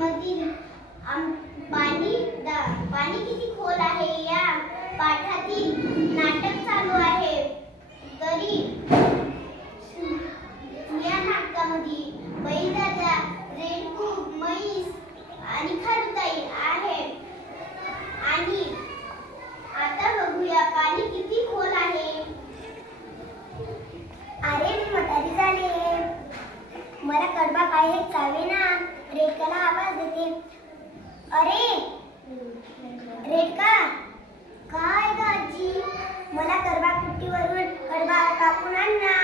मधील पाणी किती खोल आहे या पाठातील नाटक चालू आहे. तरी या नाटकामध्ये बैलदादा, रेणकू, म्हैस आणि खारुताई आहे. आणि आता बघूया पाणी किती खोल आहे. अरे मी म्हातारी झाले, मला कडबा पाय चावेना. रेडकाला आवाज देते. अरे रेडका, काय ग आजी, मला कडबा कुट्टीवरून कडबा कापून आण ना.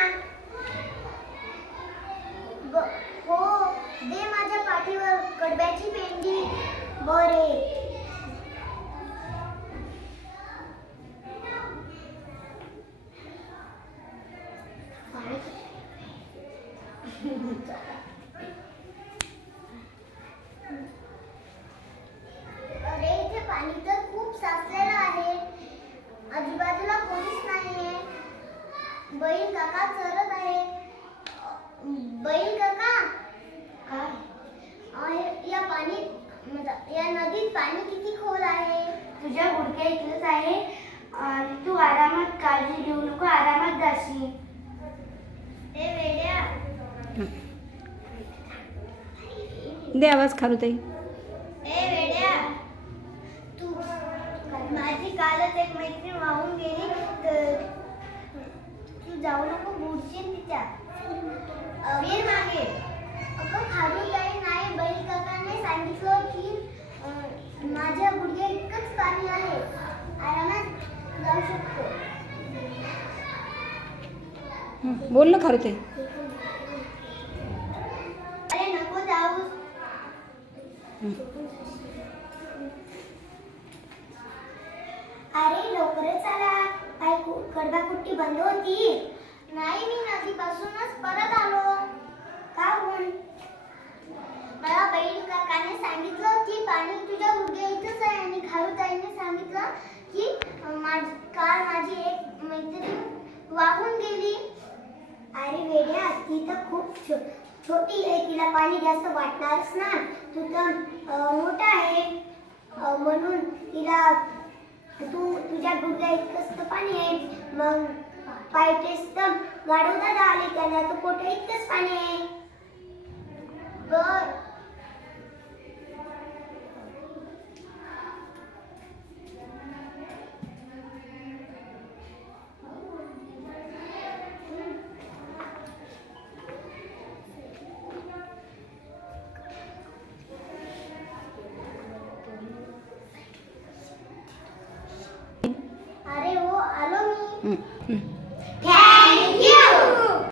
हो दे माझ्या पाठीवर कडब्याची पेंडी. बरे. अरे इथे पाणी तर खूप साचलेलं आहे. आजूबाजूला कोणीच नाहीये. बैल काका चरत आहे. बैल काका, या नदीत पाणी किती खोल आहे. तुझ्या गुडघ्या इथलंच आहे. तू आरामात, काळजी घेऊ नको, आरामात जाशील. ए वेड्या, दे आवाज खारुताई. ए वेड्या, तू माझी कालच एक मैत्रीण वाहून गेली. तू जाऊ नको, बुडशील तिच्या. वीर मागे. अगं खारुताई नाही, बैल काकाने सांगितलं की माझ्या गुडघ्या इतकंच पाणी आहे, आरामात जाऊ शकतो. बोल ना खारुताई. अरे नको जाऊ. अरे लवकरच आला. काय कडबा कुट्टी बंद होती. नाही, मी नदीपासूनच परत आलो. का होऊन? मला बैल काकाने सांगितलं की पाणी तुझ्या गुडघ्या इथंच आहे. आणि खारुताईने सांगितलं की काल माझी एक मैत्रीण वाहून गेली. अरे वेड्या, ती तर खूप छोटी आहे, तिला पाणी जास्त वाटणारच ना. तू तर मोठा आहे, म्हणून तिला तुझ्या गुडघ्या इतकंच तर पाणी आहे. मग पायटेस तर गाढव दादा आले, त्यांना तर पोटा इतकंच पाणी आहे. बर. अरे हो, आलो मी. हं. Thank you.